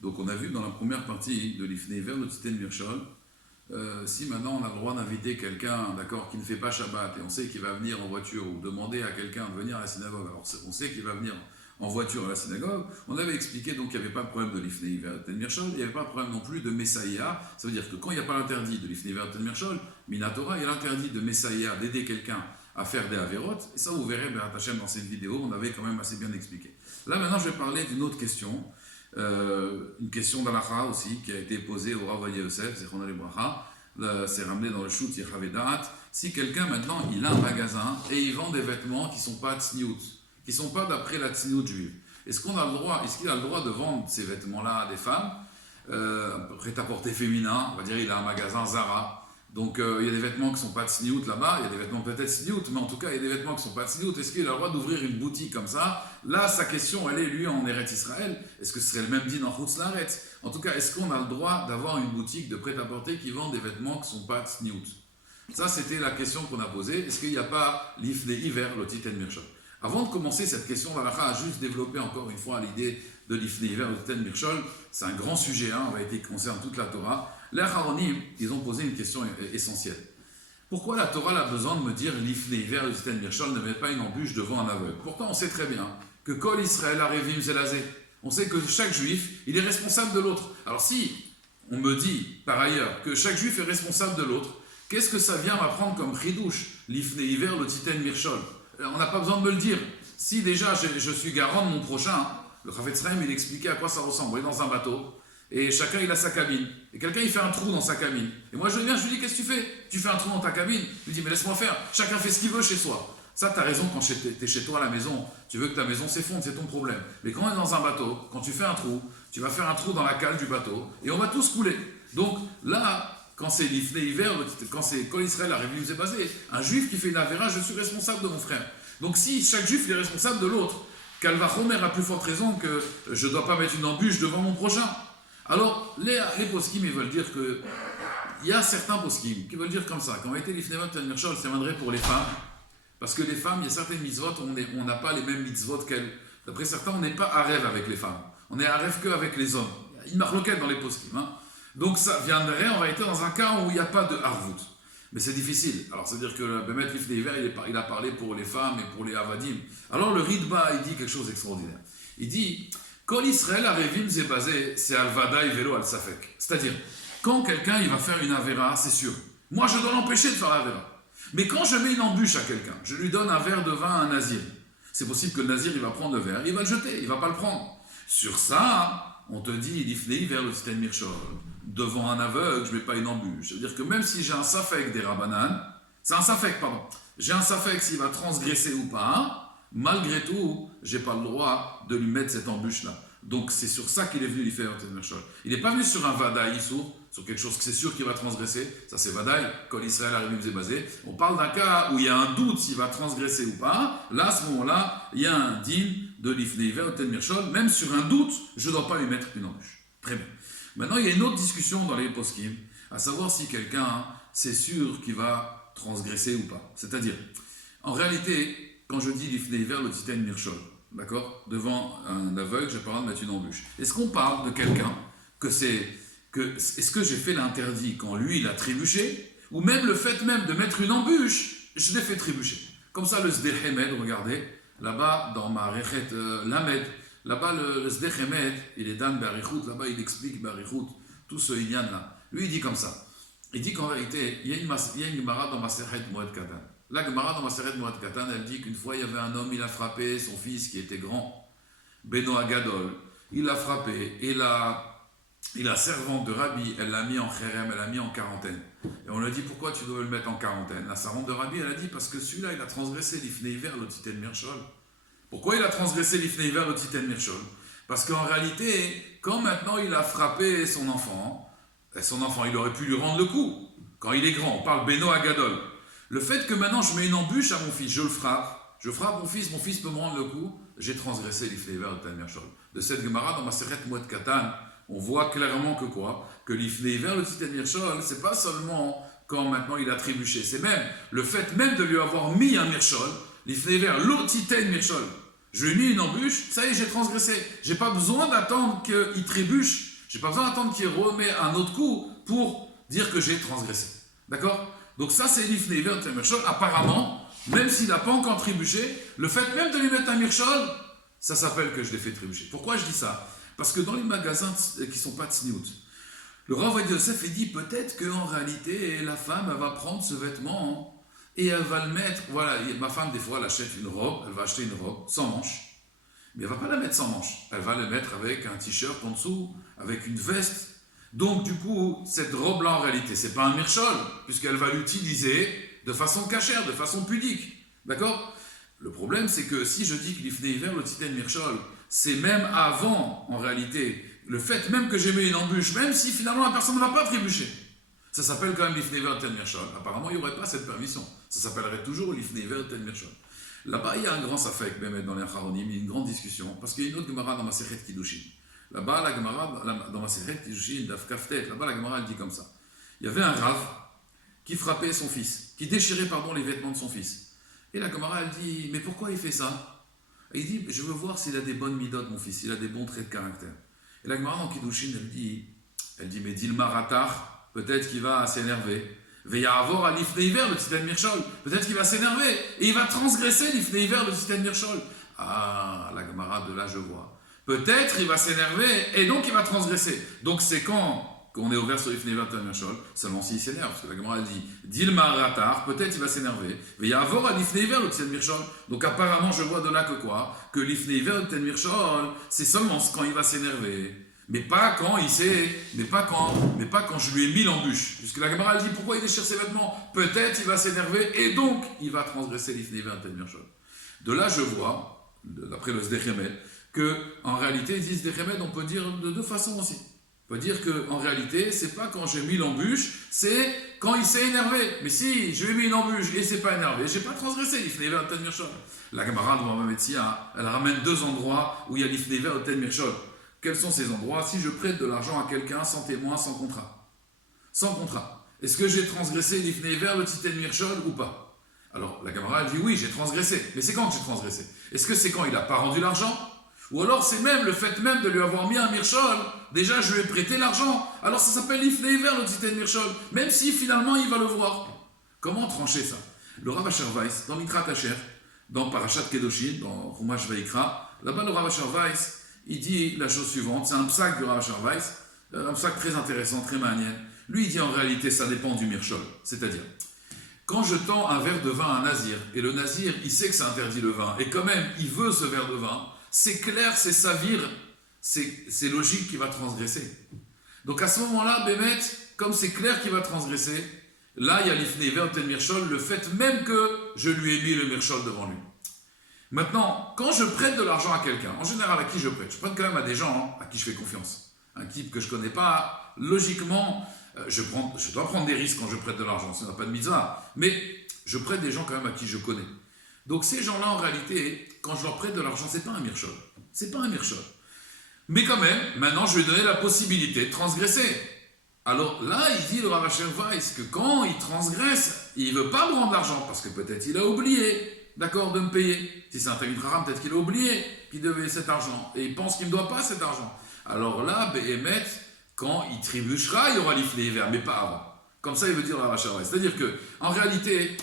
Donc on a vu dans la première partie de l'Ifnei Iver, le Titen Mirchol, si maintenant on a le droit d'inviter quelqu'un, d'accord, qui ne fait pas Shabbat, et on sait qu'il va venir en voiture, ou demander à quelqu'un de venir à la synagogue, alors on sait qu'il va venir en voiture à la synagogue, on avait expliqué donc qu'il n'y avait pas de problème de l'Ifnei Iver Ten Mirchol, il n'y avait pas de problème non plus de Messaïa, ça veut dire que quand il n'y a pas l'interdit de l'Ifnei Iver Ten Mirchol, Minatora, il y a l'interdit de Messaïa, d'aider quelqu'un à faire des Averot, et ça vous verrez, Be'at Hashem, dans cette vidéo, on avait quand même assez bien expliqué. Là maintenant je vais parler d'une autre question, une question d'Alacha aussi, qui a été posée au Rav Ovadia Yosef, Zichrono Livracha, c'est ramené dans le Shoot Yechavedat. Si quelqu'un maintenant il a un magasin et il vend des vêtements qui ne sont pas tsniout, qui ne sont pas d'après la tsniout juive, est-ce qu'il a le droit de vendre ces vêtements-là à des femmes, prêt-à-porter féminin, on va dire il a un magasin Zara, donc il y a des vêtements qui ne sont pas tsniout là-bas, il y a des vêtements peut-être tsniout, mais en tout cas il y a des vêtements qui ne sont pas tsniout, est-ce qu'il a le droit d'ouvrir une boutique comme ça? Là sa question elle est lui en Eretz Israël, est-ce que ce serait le même din en Chutz Laaretz? En tout cas, est-ce qu'on a le droit d'avoir une boutique de prêt-à-porter qui vend des vêtements qui ne sont pas tsniout? Ça, c'était la question qu'on a posée. Est-ce qu'il n'y a pas l'Ifnei Iver, le Titen Mirchol? Avant de commencer cette question, Valacha a juste développé encore une fois l'idée de l'Ifnei Iver, le Titen Mirchol. C'est un grand sujet, en réalité, qui concerne toute la Torah. Les Acharonim, ils ont posé une question essentielle. Pourquoi la Torah a besoin de me dire l'Ifnei Iver, le Titen Mirchol ne met pas une embûche devant un aveugle? Pourtant, on sait très bien que Kol Israël Arevim Zelazé. On sait que chaque juif, il est responsable de l'autre. Alors si on me dit, par ailleurs, que chaque juif est responsable de l'autre, qu'est-ce que ça vient m'apprendre comme chidouche, l'Ifnei Iver, le Titen Mirchol? On n'a pas besoin de me le dire. Si déjà je suis garant de mon prochain, le Chafetz Chaim, il expliquait à quoi ça ressemble. On est dans un bateau, et chacun il a sa cabine. Et quelqu'un il fait un trou dans sa cabine. Et moi je viens, je lui dis, qu'est-ce que tu fais? Tu fais un trou dans ta cabine? Je lui dis, mais laisse-moi faire. Chacun fait ce qu'il veut chez soi. Ça, tu as raison quand tu es chez toi à la maison, tu veux que ta maison s'effondre, c'est ton problème. Mais quand on est dans un bateau, quand tu fais un trou, tu vas faire un trou dans la cale du bateau et on va tous couler. Donc là, quand c'est l'Ifnei Iver, quand c'est Kol Israël Arevim Zelazé, un juif qui fait une avéra, je suis responsable de mon frère. Donc si chaque juif est responsable de l'autre, Kal Vachomer a plus forte raison que je ne dois pas mettre une embûche devant mon prochain. Alors les poskim, ils veulent dire que il y a certains poskim qui veulent dire comme ça, qu'en réalité l'Ifnei Iver Ten Mirchol, c'est viendrait pour les femmes. Parce que les femmes, il y a certaines mitzvot, on n'a pas les mêmes mitzvot qu'elles. D'après certains, on n'est pas à rêve avec les femmes. On est à rêve qu'avec les hommes. Il y a une marloquette dans les poskim. Donc ça viendrait en réalité dans un cas où il n'y a pas de harvout. Mais c'est difficile. Alors c'est-à-dire que le Bémet l'Ifnei Iver, il a parlé pour les femmes et pour les avadim. Alors le Ritba, il dit quelque chose d'extraordinaire. Il dit, Kol Israël Arevim Zelazé, c'est al-Vadaï Velo al-Safek. C'est-à-dire, quand quelqu'un il va faire une avéra, c'est sûr. Moi, je dois l'empêcher de faire l'avéra. Mais quand je mets une embûche à quelqu'un, je lui donne un verre de vin à un nazir, c'est possible que le nazir il va prendre le verre, il va le jeter, il ne va pas le prendre. Sur ça, on te dit, l'Ifnei Iver le Titen Mirchol, devant un aveugle, je ne mets pas une embûche. C'est-à-dire que même si j'ai un safek des Rabbanan, c'est un safek, pardon, j'ai un safek s'il va transgresser ou pas, malgré tout, je n'ai pas le droit de lui mettre cette embûche-là. Donc c'est sur ça qu'il est venu l'Ifnei Iver le Titen Mirchol. Il n'est pas venu sur un Vadaï Issour, sur quelque chose que c'est sûr qu'il va transgresser, ça c'est Vadaï, Kol Israël Arevim Zelazé. On parle d'un cas où il y a un doute s'il va transgresser ou pas, là à ce moment-là, il y a un din de l'Ifnei Iver le Titen Mirchol, même sur un doute, je ne dois pas lui mettre une embûche. Très bien. Maintenant, il y a une autre discussion dans les poskim, à savoir si quelqu'un, c'est sûr qu'il va transgresser ou pas. C'est-à-dire, en réalité, quand je dis l'Ifnei Iver le Titen Mirchol, d'accord, devant un aveugle, j'ai pas le droit de mettre une embûche. Est-ce qu'on parle de quelqu'un est-ce que j'ai fait l'interdit quand lui il a trébuché, ou même le fait même de mettre une embûche, je l'ai fait trébucher. Comme ça le Sdeh Hemed, regardez, là-bas dans ma Rechet Lamed, là-bas le Sdeh Hemed, il est Dan Barichut, là-bas il explique Barichut, tout ce Inyan là. Lui il dit comme ça, il dit qu'en réalité, il y a une Gemara dans Masechet Moed Katan. La Gemara dans Masechet Moed Katan, elle dit qu'une fois il y avait un homme, il a frappé son fils qui était grand, Beno Agadol, il l'a frappé, et la servante de Rabbi, elle l'a mis en chérem, elle l'a mis en quarantaine. Et on lui a dit, pourquoi tu dois le mettre en quarantaine? La servante de Rabbi, elle a dit, parce que celui-là, il a transgressé l'Ifnei Iver, le Titen Mirchol. Pourquoi il a transgressé l'Ifnei Iver, le Titen Mirchol? Parce qu'en réalité, quand maintenant il a frappé son enfant, il aurait pu lui rendre le coup. Quand il est grand, on parle Beno Agadol. Le fait que maintenant je mets une embûche à mon fils, je frappe mon fils peut me rendre le coup, j'ai transgressé l'Ifnei Iver, le Titen Mirchol. De cette Gemara, dans Masechet Moed Katan, on voit clairement que quoi? Que l'Ifnei Iver, le Titen Mirchol, c'est pas seulement quand maintenant il a trébuché, c'est même le fait même de lui avoir mis un Mirchol, l'Ifnei Iver, le Titen Mirchol. Je lui ai mis une embûche, ça y est, j'ai transgressé. J'ai pas besoin d'attendre qu'il trébuche, j'ai pas besoin d'attendre qu'il remet un autre coup pour dire que j'ai transgressé. D'accord? Donc ça, c'est l'ifnei ver tel mirchol. Apparemment, même s'il n'a pas encore trébuché, le fait même de lui mettre un mirchol, ça s'appelle que je l'ai fait trébucher. Pourquoi je dis ça? Parce que dans les magasins qui ne sont pas tsniout, le Rav Ovadia Yosef dit peut-être qu'en réalité, la femme, elle va prendre ce vêtement et elle va le mettre. Voilà, ma femme, des fois, elle achète une robe, elle va acheter une robe sans manches, mais elle ne va pas la mettre sans manches. Elle va le mettre avec un t-shirt en dessous, avec une veste. Donc, du coup, cette robe-là, en réalité, ce n'est pas un mirchol, puisqu'elle va l'utiliser de façon cachère, de façon pudique. D'accord? Le problème, c'est que si je dis que l'ifnei ver le titen mirchol, c'est même avant, en réalité, le fait même que j'ai mis une embûche, même si finalement la personne ne va pas trébucher. Ça s'appelle quand même l'ifnei ver tel mirchol. Apparemment, il n'y aurait pas cette permission. Ça s'appellerait toujours l'ifnei ver tel mirchol. Là-bas, il y a un grand safek, même dans les Acharonim, il y a une grande discussion, parce qu'il y a une autre Gemara dans ma Masechet Kiddushin. Là-bas, la Gemara, dans ma Masechet Kiddushin, Daf Kaftet, là-bas, la Gemara, elle dit comme ça. Il y avait un Rav qui frappait son fils, qui déchirait, les vêtements de son fils. Et la Gemara, elle dit, mais pourquoi il fait ça? Et il dit, je veux voir s'il a des bonnes midotes, mon fils, s'il a des bons traits de caractère. Et la Gemara dans Kiddushin, elle dit, mais Dilma Ratar, peut-être qu'il va s'énerver. Veilla'avor à l'ifnei ver, le titen mirchol. Peut-être qu'il va s'énerver et il va transgresser l'ifnei ver, le titen mirchol. Ah, la Gemara, de là, je vois. Peut-être il va s'énerver et donc il va transgresser. Donc c'est quand on est ouvert sur l'ifnei ver, le titen mirchol, seulement s'il s'énerve. Parce que la Gemara, elle dit, Dilma Ratar, peut-être il va s'énerver. Veilla'avor à l'ifnei ver, le titen mirchol. Donc apparemment, je vois de là que quoi? Que l'ifnei ver, le titen mirchol, c'est seulement quand il va s'énerver. Mais pas quand il sait, mais pas quand je lui ai mis l'embûche. Puisque la Gemara dit pourquoi il déchire ses vêtements. Peut-être il va s'énerver et donc il va transgresser l'ifnei ver tel mirchol. De là je vois, d'après le Sdei Chemed, que en réalité, ils disent Sdei Chemed, on peut dire de deux façons aussi. On peut dire que en réalité, c'est pas quand j'ai mis l'embûche, c'est quand il s'est énervé. Mais si je lui ai mis une embûche et il s'est pas énervé, j'ai pas transgressé l'ifnei ver tel mirchol. La Gemara dans ma Metzia, elle ramène deux endroits où il y a l'ifnei ver tel mirchol. Quels sont ces endroits? Si je prête de l'argent à quelqu'un sans témoin, sans contrat. Sans contrat. Est-ce que j'ai transgressé l'ifnei ver le titen mirchol ou pas? Alors la Gemara dit oui, j'ai transgressé. Mais c'est quand que j'ai transgressé? Est-ce que c'est quand il n'a pas rendu l'argent? Ou alors c'est même le fait même de lui avoir mis un mirchol. Déjà je lui ai prêté l'argent. Alors ça s'appelle l'ifnei ver le titen mirchol. Même si finalement il va le voir. Comment trancher ça? Le Rav Asher Weiss, dans Mikrat Asher, dans Parashat Kedoshim, dans Chumash Vayikra, là-bas le Rav Asher Weiss, il dit la chose suivante, c'est un psak du Rav Asher Weiss, un psak très intéressant, très manière. Lui, il dit en réalité, ça dépend du mirchol. C'est-à-dire, quand je tends un verre de vin à un nazir, et le nazir, il sait que ça interdit le vin, et quand même, il veut ce verre de vin, c'est clair, c'est savir, c'est logique qu'il va transgresser. Donc à ce moment-là, Bémet, comme c'est clair qu'il va transgresser, là, il y a l'ifnei ver tel mirchol, le fait même que je lui ai mis le mirchol devant lui. Maintenant, quand je prête de l'argent à quelqu'un, en général à qui je prête quand même à des gens à qui je fais confiance. Un type que je ne connais pas, logiquement, je dois prendre des risques quand je prête de l'argent, ça n'a pas de mitzvah, mais je prête des gens quand même à qui je connais. Donc ces gens-là, en réalité, quand je leur prête de l'argent, c'est pas un mirchol. C'est pas un mirchol. Mais quand même, maintenant, je vais donner la possibilité de transgresser. Alors là, il dit le Rav Asher Weiss que quand il transgresse, il ne veut pas me rendre l'argent, parce que peut-être il a oublié. D'accord, de me payer. Si c'est un Talmid Chacham, peut-être qu'il a oublié qu'il devait cet argent. Et il pense qu'il ne doit pas cet argent. Alors là, Béhémet, quand il trébuchera, il y aura l'ifnei ver, mais pas avant. Comme ça, il veut dire la Rav Asher Weiss. C'est-à-dire que, en réalité,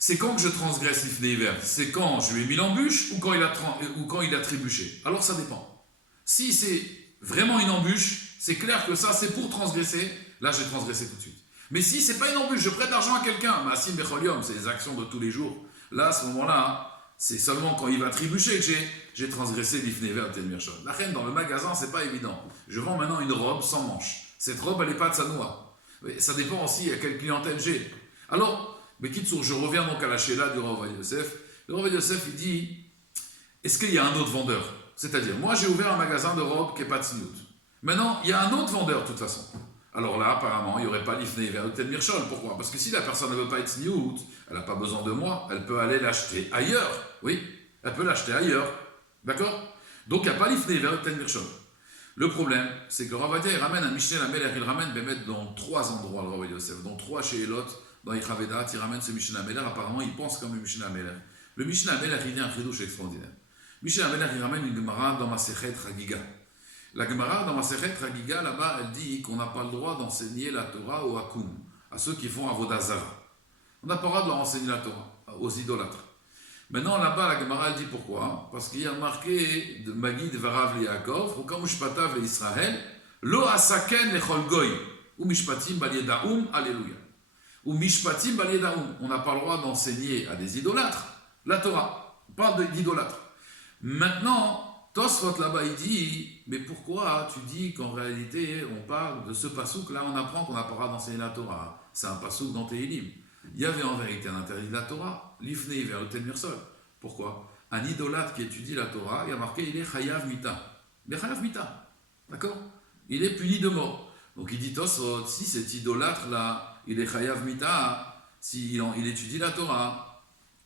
c'est quand que je transgresse l'ifnei ver? C'est quand je lui ai mis l'embûche ou quand il a trébuché? Alors ça dépend. Si c'est vraiment une embûche, c'est clair que ça, c'est pour transgresser. Là, j'ai transgressé tout de suite. Mais si c'est pas une embûche, je prête l'argent à quelqu'un, Maasim Becholium, c'est les actions de tous les jours. Là, à ce moment-là, c'est seulement quand il va trébucher que j'ai transgressé l'ifnei ver tel mirchol. La reine, dans le magasin, c'est pas évident. Je vends maintenant une robe sans manches. Cette robe, elle n'est pas de Sanoa. Mais ça dépend aussi à quelle clientèle j'ai. Alors, Bekitsour, je reviens donc à la Sheila du Rav Ovadia Yosef. Le Rav Ovadia Yosef, il dit, est-ce qu'il y a un autre vendeur? C'est-à-dire, moi, j'ai ouvert un magasin de robes qui n'est pas de Tzniut. Maintenant, il y a un autre vendeur, de toute façon. Alors là, apparemment, il n'y aurait pas l'ifnei ver tel mirchol. Pourquoi? Parce que si la personne ne veut pas être tzniut, elle n'a pas besoin de moi, elle peut aller l'acheter ailleurs. Oui, elle peut l'acheter ailleurs. D'accord? Donc il n'y a pas l'ifnei ver tel mirchol. Le problème, c'est que le Rav Ovadia, il ramène un Mishneh Lamelech, il ramène Bémet dans trois endroits, le Rav Ovadia Yosef, dans trois chez Elot, dans Ichavedat, il ramène ce Mishneh Lamelech, apparemment il pense comme le Mishneh Lamelech. Le Mishneh Lamelech, il dit un chidouche extraordinaire. Michel Amelach, il ramène une Gemara dans Masechet Chagiga. La Gemara dans Masechet Chagiga, là-bas, elle dit qu'on n'a pas le droit d'enseigner la Torah au Hakoum, à ceux qui font Avodah Zarah. On n'a pas le droit de leur enseigner la Torah, aux idolâtres. Maintenant, là-bas, la Gemara, elle dit pourquoi? Parce qu'il y a marqué de Magid Varav le Yaakov, ou comme Mishpatav le Israël, Lo asaken lechol goy, ou Mishpatim bal yedaum, alléluia. Ou Mishpatim bal yedaum. On n'a pas le droit d'enseigner à des idolâtres la Torah. On parle d'idolâtres. Maintenant, Tosfot là-bas, il dit, mais pourquoi tu dis qu'en réalité, on parle de ce pasouk là, on apprend qu'on n'a pas le droit d'enseigner la Torah. C'est un pasouk dans Tehilim. Il y avait en vérité un interdit de la Torah, l'ifnei vers le Telmirsol. Pourquoi? Un idolâtre qui étudie la Torah, il y a marqué, il est chayav mita. Il est chayav mita. D'accord? Il est puni de mort. Donc il dit Tosfot, si cet idolâtre-là, il est chayav mita, s'il étudie la Torah,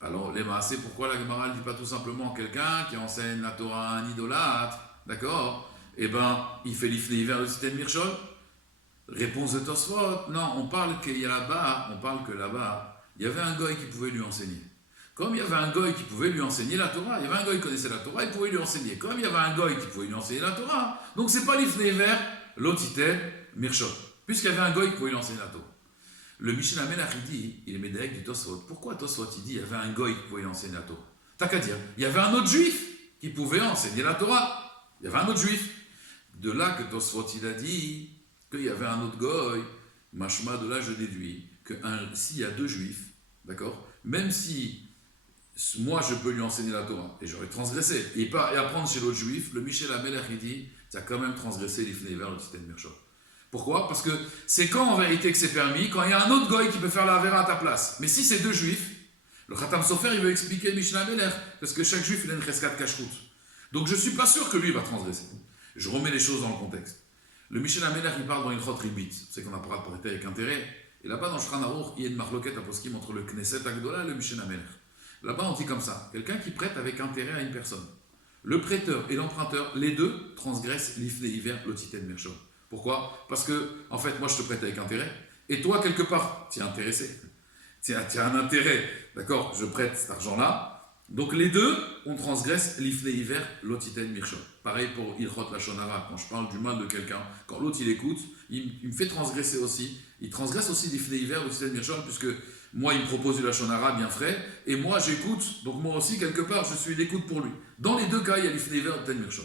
alors les maasés, pourquoi la Gemara ne dit pas tout simplement quelqu'un qui enseigne la Torah à un idolâtre, d'accord? Eh bien, il fait l'ifnei vers le système Mirchol. Réponse de Tosfot, non, on parle que là-bas, il y avait un goy qui pouvait lui enseigner. Comme il y avait un goy qui pouvait lui enseigner la Torah, il y avait un goy qui connaissait la Torah, il pouvait lui enseigner. Comme il y avait un goy qui pouvait lui enseigner la Torah, donc c'est pas l'ifnei vers l'otite Mirchol, puisqu'il y avait un goy qui pouvait lui enseigner la Torah. Le Mishnah Melach, il dit, il est médaillé du Tosfot. Pourquoi Tosfot, il dit, il y avait un goy qui pouvait lui enseigner la Torah? T'as qu'à dire, il y avait un autre juif qui pouvait enseigner la Torah. Il y avait un autre juif. De là que Tosfot, il a dit qu'il y avait un autre goy, mashma, de là je déduis que s'il y a deux juifs, d'accord, même si moi je peux lui enseigner la Torah et j'aurais transgressé, et apprendre chez l'autre juif, le Michel Amelach il dit, tu as quand même transgressé l'ifnei vers le système Mirchol. Pourquoi? Parce que c'est quand en vérité que c'est permis, quand il y a un autre goy qui peut faire la vera à ta place. Mais si c'est deux juifs, le Khatam Sofer il veut expliquer le Mishnah Amelach, parce que chaque juif il a une cheskat kashrut. Donc je ne suis pas sûr que lui va transgresser. Je remets les choses dans le contexte. Le Michel Amelach, il parle dans une chot ribit. C'est qu'on n'a pas de prêter avec intérêt. Et là-bas, dans Shulchan Aruch, il y a une marloquette à poskim entre le Knesset Agdola et le Michel Amelach. Là-bas, on dit comme ça. Quelqu'un qui prête avec intérêt à une personne. Le prêteur et l'emprunteur, les deux transgressent l'ifnei vers l'otiten mirchol. Pourquoi? Parce que, en fait, moi, je te prête avec intérêt. Et toi, quelque part, tu es intéressé. Tu as un intérêt. D'accord? Je prête cet argent-là. Donc les deux, on transgresse l'ifnei vers l'otiten mirchol. Pareil pour Ilchot Lashon Hara, quand je parle du mal de quelqu'un, quand l'autre il écoute, il me fait transgresser aussi. Il transgresse aussi l'ifnei vers l'otiten mirchol, puisque moi il me propose du Lashon Hara bien frais, et moi j'écoute, donc moi aussi quelque part je suis l'écoute pour lui. Dans les deux cas, il y a l'ifnei vers l'otiten mirchol.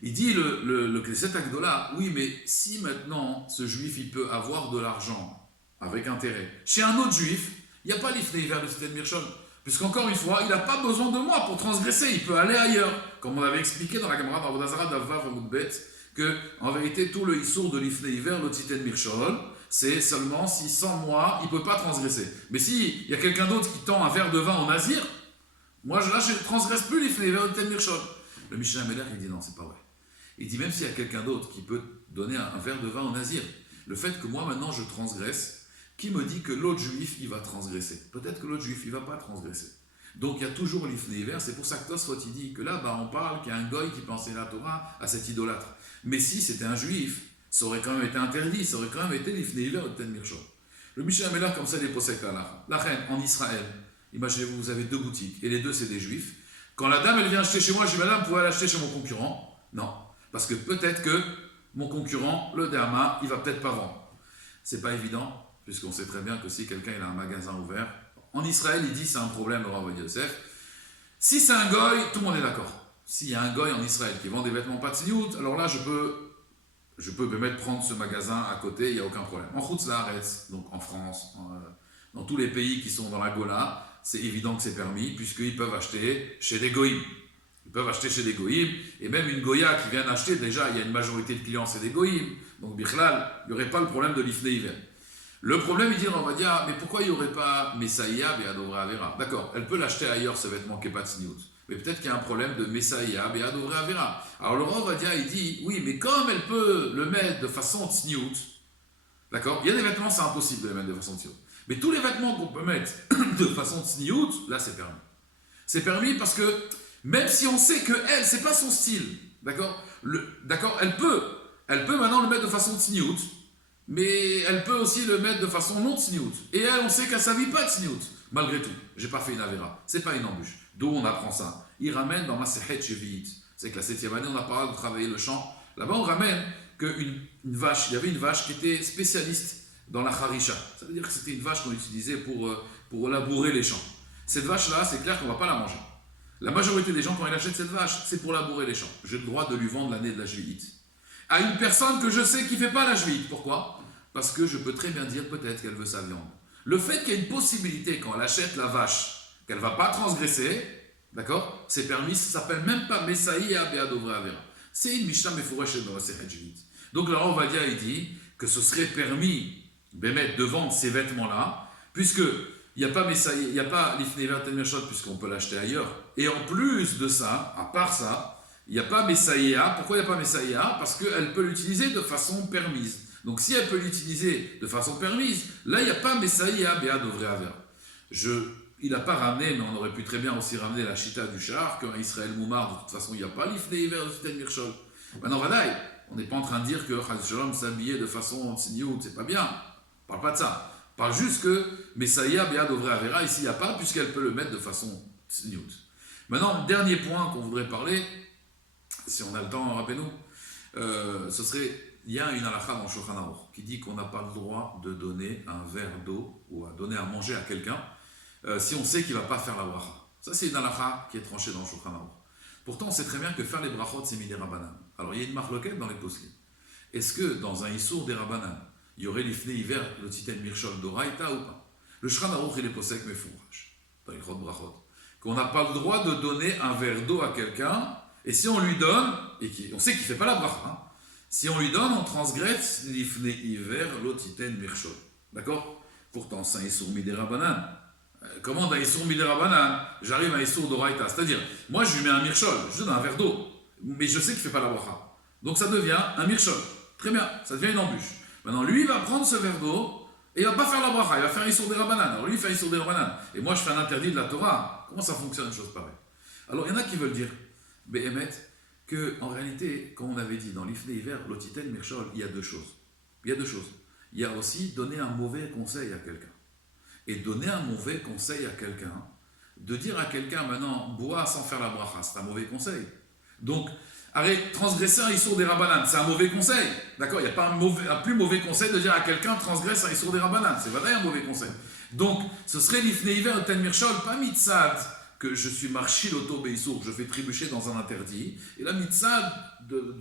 Il dit le Knesset Agdola, oui mais si maintenant ce juif il peut avoir de l'argent avec intérêt, chez un autre juif, il n'y a pas l'ifnei vers l'otiten mirchol. Puisqu'encore une fois, il n'a pas besoin de moi pour transgresser, il peut aller ailleurs. Comme on avait expliqué dans la Gemara d'Avodah Zarah d'Avav Amudbet, que en vérité, tout le issour de l'ifnei vers l'otiten mirchol, c'est seulement si sans moi, il ne peut pas transgresser. Mais s'il y a quelqu'un d'autre qui tend un verre de vin en nazir, moi là, je ne transgresse plus l'ifnei vers l'otiten mirchol. Le Mishnah Melach, il dit non, c'est pas vrai. Il dit même s'il y a quelqu'un d'autre qui peut donner un verre de vin en nazir, le fait que moi maintenant je transgresse, qui me dit que l'autre juif, il va transgresser? Peut-être que l'autre juif, il ne va pas transgresser. Donc il y a toujours l'ifnei vers, c'est pour ça que Tosfot il dit que là, on parle qu'il y a un goy qui peut enseigner la Torah à cet idolâtre. Mais si c'était un juif, ça aurait quand même été interdit, ça aurait quand même été l'ifnei vers l'otiten mirchol. Le Mishnah Amelach, comme ça, il est posek là. La reine, en Israël, imaginez-vous, vous avez deux boutiques, et les deux, c'est des juifs. Quand la dame, elle vient acheter chez moi, je dis, madame, vous pouvez l'acheter chez mon concurrent? Non. Parce que peut-être que mon concurrent, le derma, il va peut-être pas vendre. C'est pas évident. Puisqu'on sait très bien que si quelqu'un il a un magasin ouvert, en Israël, il dit c'est un problème, le Rav Ovadia Yosef. Si c'est un goy, tout le monde est d'accord. S'il y a un goy en Israël qui vend des vêtements pas tzniut, alors là, je peux me prendre ce magasin à côté, il n'y a aucun problème. En Chutz Laaretz, donc en France, dans tous les pays qui sont dans la Gola, c'est évident que c'est permis, puisqu'ils peuvent acheter chez des goïms. Ils peuvent acheter chez des goïms, et même une goya qui vient acheter, déjà, il y a une majorité de clients, c'est des goïms. Donc, bichlal, il n'y aurait pas le problème de l'ifnei vers. Le problème, il dit, on va dire, mais pourquoi il n'y aurait pas Messaïa et Adovra Avera? D'accord, elle peut l'acheter ailleurs, ce vêtement qui n'est pas tzniut. Mais peut-être qu'il y a un problème de Messaïa et Adovra Avera. Alors le Rav Ovadia, il dit, oui, mais comme elle peut le mettre de façon tzniut, d'accord, il y a des vêtements, c'est impossible de les mettre de façon tzniut. Mais tous les vêtements qu'on peut mettre de façon tzniut, là, c'est permis. C'est permis parce que, même si on sait que elle, c'est pas son style, d'accord, elle peut maintenant le mettre de façon tzniut, mais elle peut aussi le mettre de façon non tzniut. Et elle, on sait qu'elle ne s'habille pas tzniut, malgré tout. J'ai pas fait une avera, c'est pas une embûche. D'où on apprend ça? il ramène dans Masehet Shevi'it. C'est que la 7e année, on a parlé de travailler le champ. Là-bas, on ramène qu'une vache, il y avait une vache qui était spécialiste dans la harisha. Ça veut dire que c'était une vache qu'on utilisait pour labourer les champs. Cette vache-là, c'est clair qu'on ne va pas la manger. La majorité des gens, quand ils achètent cette vache, c'est pour labourer les champs. J'ai le droit de lui vendre l'année de la Shvi'it. À une personne que je sais qui ne fait pas la Shvi'it. Pourquoi? Parce que je peux très bien dire peut-être qu'elle veut sa viande. Le fait qu'il y ait une possibilité quand elle achète la vache, qu'elle ne va pas transgresser, d'accord? C'est permis, ça ne s'appelle même pas Messaïa Be'adovre Avera. C'est une Mishnah Mefourech dans la Sechet Shvi'it. Donc là, Ovadia, il dit que ce serait permis de vendre ces vêtements-là, puisque il n'y a pas Messaïa, il n'y a pas l'Ifnei Ver Tel Mershot, puisqu'on peut l'acheter ailleurs. Et en plus de ça, à part ça, il n'y a pas Messaïa. Pourquoi il n'y a pas Messaïa? Parce qu'elle peut l'utiliser de façon permise. Donc si elle peut l'utiliser de façon permise, là il n'y a pas Messaïa Béad Ovré Aver. Il n'a pas ramené, mais on aurait pu très bien aussi ramener la Chita du Char, qu'en Israël Moumar, de toute façon il n'y a pas l'Ifnei Ver Tel Mershot. Maintenant, Vadaï, on n'est pas en train de dire que Chaz Shalom s'habillait de façon tzniut, c'est pas bien. On ne parle pas de ça. On parle juste que Messaïa Béad Ovré Avera, ici il n'y a pas, puisqu'elle peut le mettre de façon tzniut. Maintenant, le dernier point qu'on voudrait parler, si on a le temps, rappelez-nous, ce serait, il y a une halakha dans Shulchan Aruch qui dit qu'on n'a pas le droit de donner un verre d'eau ou à donner à manger à quelqu'un si on sait qu'il ne va pas faire la bracha. Ça, c'est une halakha qui est tranchée dans Shulchan Aruch. Pourtant, on sait très bien que faire les brachot, c'est midei rabanan. Alors, il y a une marloquette dans les poskim. Est-ce que dans un issour des rabanan, il y aurait l'ifnei hiver, le titen mirshol d'oraita ou pas? Le Shulchan Aruch, il est posek mefourach dans les brachot. Qu'on n'a pas le droit de donner un verre d'eau à quelqu'un, et si on lui donne, et on sait qu'il ne fait pas la bracha, hein, si on lui donne, on transgresse l'ifnei hiver l'otiten mirshol. D'accord? Pourtant, c'est un issour midei rabanan. Comment dans issour midei rabanan, j'arrive à un issour d'oraita? C'est-à-dire, moi je lui mets un mirshol, je lui donne un verre d'eau, mais je sais qu'il ne fait pas la bracha. Donc ça devient un mirshol. Très bien, ça devient une embûche. Maintenant, lui, il va prendre ce verre d'eau, et il ne va pas faire la bracha, il va faire un issour des rabanan. Alors lui, il fait un issour des rabanan. Et moi, je fais un interdit de la Torah. Comment ça fonctionne une chose pareille? Alors, il y en a qui veulent dire, Behemet, qu'en réalité, comme on avait dit dans l'ifnei hiver, l'otiten mirshol, il y a deux choses. Il y a deux choses. Il y a aussi donner un mauvais conseil à quelqu'un. Et donner un mauvais conseil à quelqu'un, de dire à quelqu'un maintenant, bois sans faire la bracha, c'est un mauvais conseil. Donc, arrête, transgresser un issour des rabanan, c'est un mauvais conseil. D'accord? Il n'y a pas un plus mauvais conseil de dire à quelqu'un, transgresse un issour des rabanan. C'est vrai un mauvais conseil. Donc, ce serait l'ifnei hiver, le ten mirshol, pas mitzad, que je suis marchi l'auto beissour, que je fais trébucher dans un interdit, et la mitzad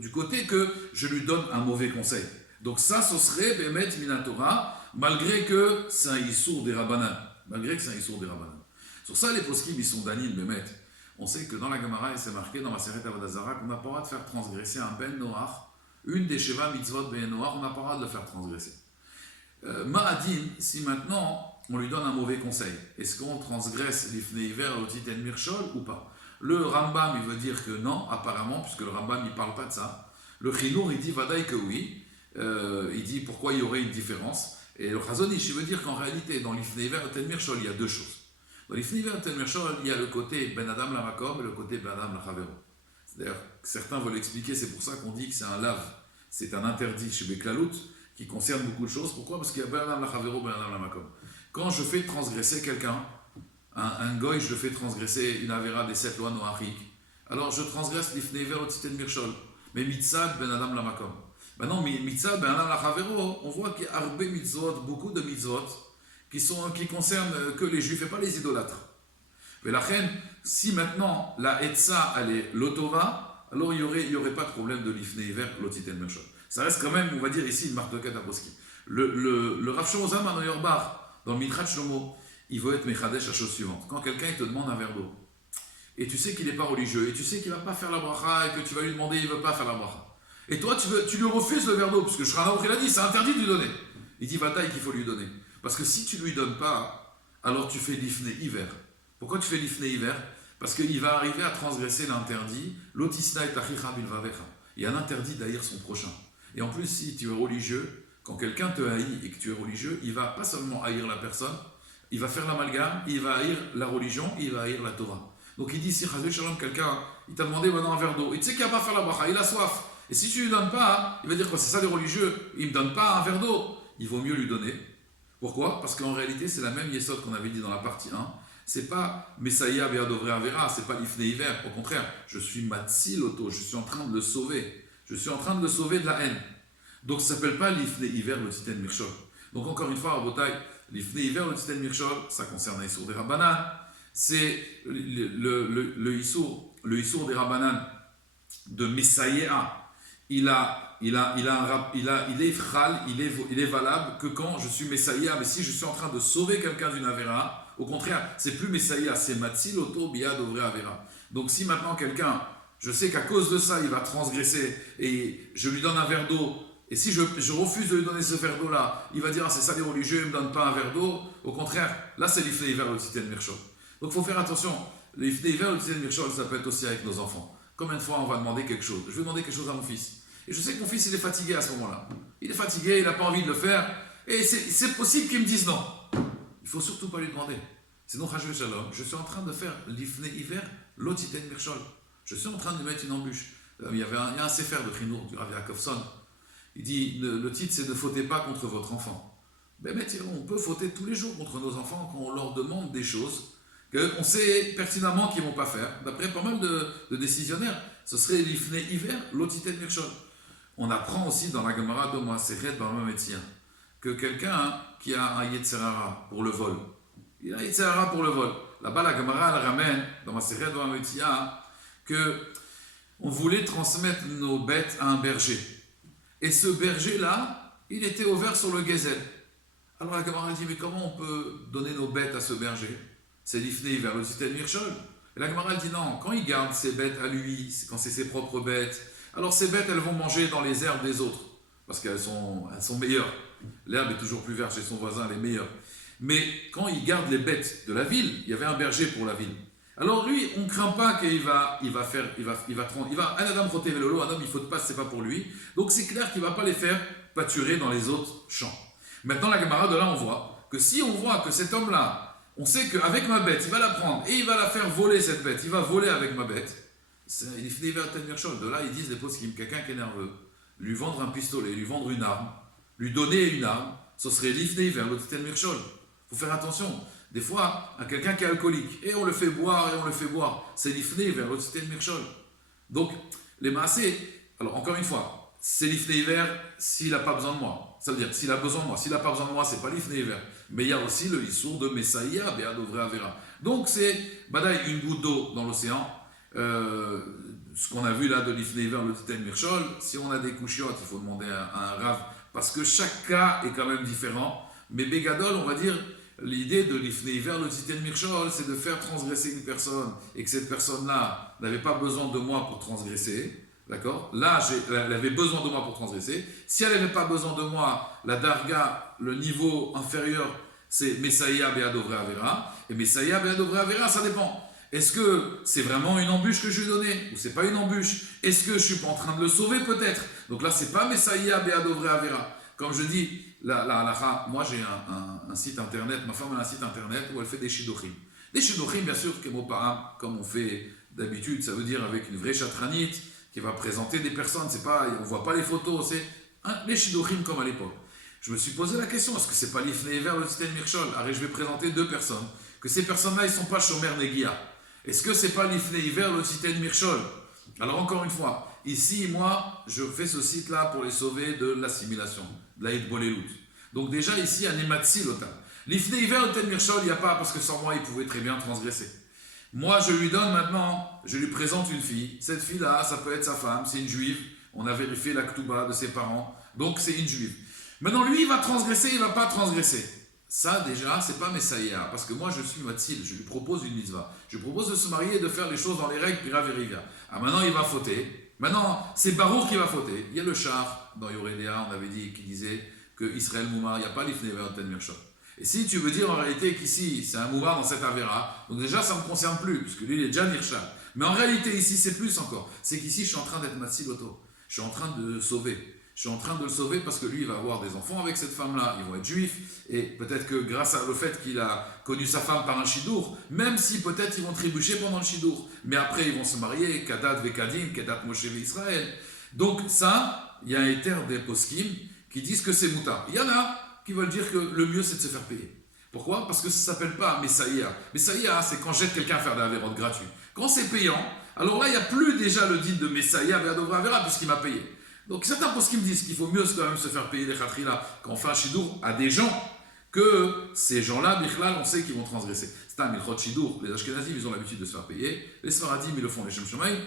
du côté que je lui donne un mauvais conseil. Donc ça, ce serait Bemet Minatora, malgré que c'est un issour des rabanan. Malgré que c'est un issour des rabanan. Sur ça, les poskim, ils sont d'anim, Bemet. On sait que dans la Gemara, il s'est marqué dans la Maseret Avodah Zarah qu'on n'a pas le droit de faire transgresser un Ben Noach, une des Sheva Mitzvot Ben Noach, on n'a pas le droit de le faire transgresser. Ma'adin, si maintenant on lui donne un mauvais conseil, est-ce qu'on transgresse l'ifnei hiver au titen mirshol ou pas? Le Rambam, il veut dire que non, apparemment, puisque le Rambam, il ne parle pas de ça. Le Chinour, il dit vadaï que oui. Il dit pourquoi il y aurait une différence. Et le Chazon Ish, il veut dire qu'en réalité, dans l'ifnei hiver au titen mirshol, il y a deux choses. Dans l'ifnei hiver au titen mirshol, il y a le côté ben adam la makom et le côté ben adam la chavero. C'est-à-dire, certains veulent expliquer, c'est pour ça qu'on dit que c'est un lave, c'est un interdit chez Beklalout, qui concerne beaucoup de choses. Pourquoi? Parce qu'il y a ben adam la chavero, ben adam la makom. Quand je fais transgresser quelqu'un, un goy, je le fais transgresser une avéra des 7 lois noachiques, alors je transgresse l'ifnei hiver au titen mirshol. Mais mitzad ben adam la makom. Maintenant, mitzad ben adam la chavero, on voit qu'il y a arbe mitzvot, beaucoup de mitzvot, qui concernent que les juifs et pas les idolâtres. Mais la reine, si maintenant la etza, elle est l'otova, alors il n'y aurait pas de problème de l'ifnei hiver, l'otiten mirshol. Ça reste quand même, on va dire ici, une marque à poskim. Le Rav Shlomo Zalman Auerbach, dans le Midrash Shlomo, il veut être mechadesh la chose suivante. Quand quelqu'un te demande un verre d'eau, et tu sais qu'il n'est pas religieux, et tu sais qu'il ne va pas faire la bracha, et que tu vas lui demander, il ne veut pas faire la bracha. Et toi, tu lui refuses le verre d'eau, parce que Shulchan Aruch, il a dit, c'est interdit de lui donner. Il dit, bataille qu'il faut lui donner. Parce que si tu ne lui donnes pas, alors tu fais l'ifnei hiver. Pourquoi tu fais l'ifnei hiver? Parce qu'il va arriver à transgresser l'interdit. Lotisna et tachicha bilvavecha. Il y a un interdit d'haïr son prochain. Et en plus, si tu es religieux, quand quelqu'un te haït et que tu es religieux, il va pas seulement haïr la personne, il va faire l'amalgame, il va haïr la religion, il va haïr la Torah. Donc il dit, si Chazé Shalom, quelqu'un, il t'a demandé maintenant un verre d'eau, et tu sais qu'il va pas faire la bracha, il a soif. Et si tu lui donnes pas, il va dire quoi? C'est ça les religieux, il me donne pas un verre d'eau. Il vaut mieux lui donner. Pourquoi? Parce qu'en réalité, c'est la même yesod qu'on avait dit dans la partie 1. C'est pas Messaïa Be'adovre Avera, c'est pas l'Ifne Iver. Au contraire, je suis Matzil Oto, je suis en train de le sauver. Je suis en train de le sauver de la haine. Donc ça ne s'appelle pas l'Ifne Iver, le Titen Mirchol. Donc encore une fois, à Botaï, l'Ifne Iver, le Titen Mirchol, ça concerne l'Issour des Rabbanan. C'est le Issour des Rabbanan de Messaïa. Il est valable que quand je suis Messaïa, mais si je suis en train de sauver quelqu'un d'une Avera, au contraire, c'est plus Messaïa, c'est Matzil Oto Biad Ovre Avera. Donc si maintenant quelqu'un, je sais qu'à cause de ça, il va transgresser et je lui donne un verre d'eau, et si je refuse de lui donner ce verre d'eau-là, il va dire, ah, c'est ça les religieux, ils ne me donnent pas un verre d'eau. Au contraire, là c'est l'Ifne Iver, le Titen Mirchol. Donc il faut faire attention, l'Ifne Iver, le Titen Mirchol, ça peut être aussi avec nos enfants. Combien de fois on va demander quelque chose? Je vais demander quelque chose à mon fils. Et je sais que mon fils, il est fatigué à ce moment-là. Il est fatigué, il n'a pas envie de le faire. Et c'est possible qu'il me dise non. Il ne faut surtout pas lui demander. Sinon, je suis en train de faire l'Ifne Iver, l'Otiten Mirchol. Je suis en train de lui mettre une embûche. Il y a un sefer de Chinour, du Rav Yaakovson. Il dit, le titre, c'est « Ne fautez pas contre votre enfant ». Mais on peut fauter tous les jours contre nos enfants quand on leur demande des choses qu'on sait pertinemment qu'ils ne vont pas faire. D'après pas mal de décisionnaires, ce serait l'Ifne Iver, l'Otiten Mirchol. On apprend aussi dans la Gemara de Moaseret Barma Metzia que quelqu'un qui a un Yetzerara pour le vol, il a un Yetzerara pour le vol. Là-bas, la Gemara, elle ramène dans Moaseret Barma Metzia que on voulait transmettre nos bêtes à un berger. Et ce berger-là, il était ouvert sur le Gezel. Alors la Gemara dit, mais comment on peut donner nos bêtes à ce berger? C'est l'Ifne Iver, le Titen Mirchol. Et la Gemara dit, non, quand il garde ses bêtes à lui, quand c'est ses propres bêtes, alors ces bêtes, elles vont manger dans les herbes des autres, parce qu'elles sont meilleures. L'herbe est toujours plus verte chez son voisin, elle est meilleure. Mais quand il garde les bêtes de la ville, il y avait un berger pour la ville. Alors lui, on ne craint pas qu'il va un Adam Roté Velolo, un homme il ne faute pas, c'est pas pour lui. Donc c'est clair qu'il ne va pas les faire pâturer dans les autres champs. Maintenant la Gemara, de là on voit que si on voit que cet homme-là, on sait qu'avec ma bête, il va la prendre et il va la faire voler cette bête, il va voler avec ma bête. Il est fini vers Tenmirchol. De là, ils disent les poskim, quelqu'un qui est nerveux, lui vendre un pistolet, lui vendre une arme, lui donner une arme, ce serait l'ifné vers le Tenmirchol. Il faut faire attention. Des fois, à quelqu'un qui est alcoolique, et on le fait boire, c'est l'ifné vers le Tenmirchol. Donc, les maasés, alors encore une fois, c'est l'ifné vers s'il n'a pas besoin de moi. Ça veut dire, s'il a besoin de moi, s'il n'a pas besoin de moi, c'est pas l'ifné vers. Mais il y a aussi le issour de Messaïa, Be'adovre Avera. Donc, c'est, badaï, une goutte d'eau dans l'océan. Ce qu'on a vu là de l'Ifne Iver, le Titen Mirchol, si on a des couchiottes, il faut demander à un Rav, parce que chaque cas est quand même différent. Mais Bégadol, on va dire, l'idée de l'Ifne Iver, le Titen Mirchol, c'est de faire transgresser une personne, et que cette personne-là n'avait pas besoin de moi pour transgresser. D'accord? Là, elle avait besoin de moi pour transgresser. Si elle n'avait pas besoin de moi, la Darga, le niveau inférieur, c'est Messaïa Be'adovre Avera. Et Messaïa Be'adovre Avera, ça dépend. Est-ce que c'est vraiment une embûche que je lui ai donnée? Ou c'est pas une embûche? Est-ce que je suis pas en train de le sauver peut-être? Donc là, c'est pas Messaïa Be'adovre Avera. Comme je dis, moi j'ai un site internet, ma femme a un site internet où elle fait des shidochim. Des shidochim, bien sûr, comme on fait d'habitude, ça veut dire avec une vraie chatranite qui va présenter des personnes, c'est pas, on voit pas les photos, c'est les shidochim comme à l'époque. Je me suis posé la question, est-ce que c'est pas l'Ifne Iver, le Titen Mirchol? Allez, je vais présenter deux personnes, que ces personnes-là, ils sont pas Shomer Negia. Est-ce que c'est pas l'Ifne Iver, le Titen Mirchol? Alors encore une fois, ici, moi, je fais ce site-là pour les sauver de l'assimilation, de la Hitbolelut. Donc déjà, ici, un Ematsi Lotal. L'Ifne Iver, le Titen Mirchol, il n'y a pas, parce que sans moi, il pouvait très bien transgresser. Moi, je lui donne maintenant, je lui présente une fille. Cette fille-là, ça peut être sa femme, c'est une juive. On a vérifié la Ktuba de ses parents, donc c'est une juive. Maintenant, lui, il va transgresser, il ne va pas transgresser. Ça, déjà, c'est pas Messaïa, parce que moi, je suis Matzil, je lui propose une mitzvah. Je lui propose de se marier et de faire les choses dans les règles, Pira Veriga. Ah, maintenant, il va fauter. Maintenant, c'est Barour qui va fauter. Il y a le char, dans Yoredea, on avait dit, qui disait que Israël Moumar, il n'y a pas l'Ifne Iver Ten Mirchol. Et si tu veux dire en réalité qu'ici, c'est un Moumar dans cette Avera, donc déjà, ça ne me concerne plus, puisque lui, il est déjà Nirchal. Mais en réalité, ici, c'est plus encore. C'est qu'ici, je suis en train d'être Matzil Oto. Je suis en train de le sauver. Je suis en train de le sauver parce que lui, il va avoir des enfants avec cette femme-là, ils vont être juifs, et peut-être que grâce au fait qu'il a connu sa femme par un chidour, même si peut-être ils vont trébucher pendant le chidour, mais après ils vont se marier, Kadat Vekadim, Kadat Moshe Israël. Donc ça, il y a un éther des poskim qui disent que c'est mouta. Il y en a qui veulent dire que le mieux c'est de se faire payer. Pourquoi? Parce que ça ne s'appelle pas Messaïa. Messaïa, c'est quand j'aide quelqu'un à faire de la vérote gratuit. Quand c'est payant, alors là, il n'y a plus déjà le dit de Messaïa vers Dovra Vera, puisqu'il m'a payé. Donc certains pour ce qu'ils me disent qu'il faut mieux quand même se faire payer les khatrila quand on fait un shidour à des gens que ces gens-là, Bichlal, on sait qu'ils vont transgresser. C'est un milchot shidour. Les Ashkenazim, ils ont l'habitude de se faire payer. Les Sfaradim, ils le font, les Shem Shomaï.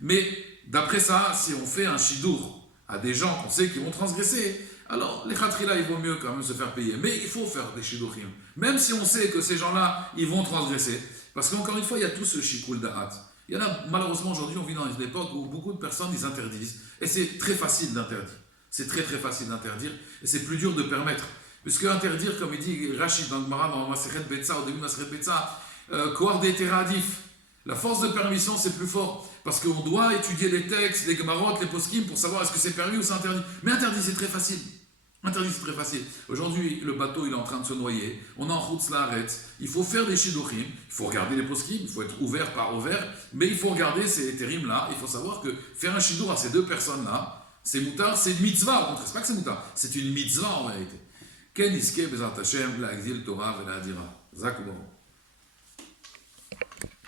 Mais d'après ça, si on fait un shidour à des gens qu'on sait qu'ils vont transgresser, alors les khatrila, il vaut mieux quand même se faire payer. Mais il faut faire des shidourim. Même si on sait que ces gens-là, ils vont transgresser. Parce qu'encore une fois, il y a tout ce shikul da'at. Il y en a, malheureusement, aujourd'hui, on vit dans une époque où beaucoup de personnes, ils interdisent. Et c'est très facile d'interdire. C'est très très facile d'interdire. Et c'est plus dur de permettre. Puisque interdire, comme il dit Rachid dans le Gemara, dans Masechet Betza, au début de Masechet Betza, Koar d'Etera Adif. La force de permission, c'est plus fort. Parce qu'on doit étudier les textes, les Gemarot, les poskim, pour savoir est-ce que c'est permis ou c'est interdit. Mais interdit, c'est très facile. Interdit, c'est très facile. Aujourd'hui, le bateau, il est en train de se noyer. On est en route l'arrête. Il faut faire des shidurim. Il faut regarder les poskim. Il faut être ouvert par ouvert. Mais il faut regarder ces térims-là. Il faut savoir que faire un shidur à ces deux personnes-là, c'est moutard, c'est une mitzvah. Au contraire, c'est pas que c'est moutard. C'est une mitzvah en réalité. Ken iske bezat Hashem la exil Torah ve la adira. Zakouban.